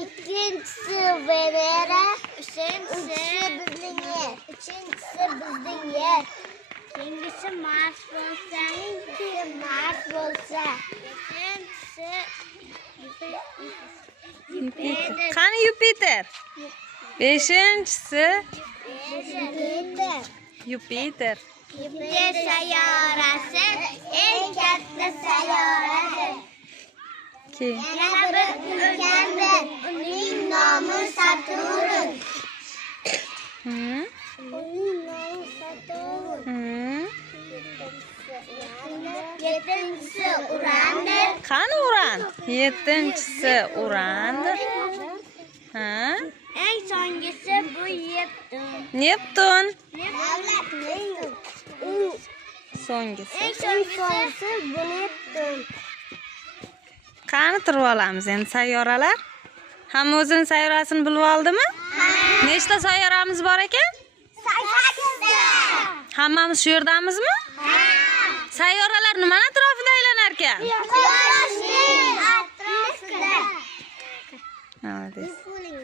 ikkinchisi Venera, uchinchisi bizning yer, uchinchisi bizning yer. Keyingisi Mars bo'lsa, yettinchisi Yupiter. Qani Yupiter? Beshinchisi Yupiter. Yer sayyorasi eng katta sayyoradir. Yana bir ulkandir. Uning nomi Saturn. Yettinchisi Urandir. Qani Uran? Yettinchisi Urandir. Ha? Eng so'nggisi bu Neptun. Davlatning So'nggisi. eng so'nggisi bu Neptun. Qani turib olamiz endi sayyoralar? Hamma o'zining sayyorasini bilib oldimi? Nechta sayyoramiz bor ekan? 8ta. Hammamiz shu yerdamizmi? Sayyoralar nimaning atrofida aylanar ekan? Quyoshning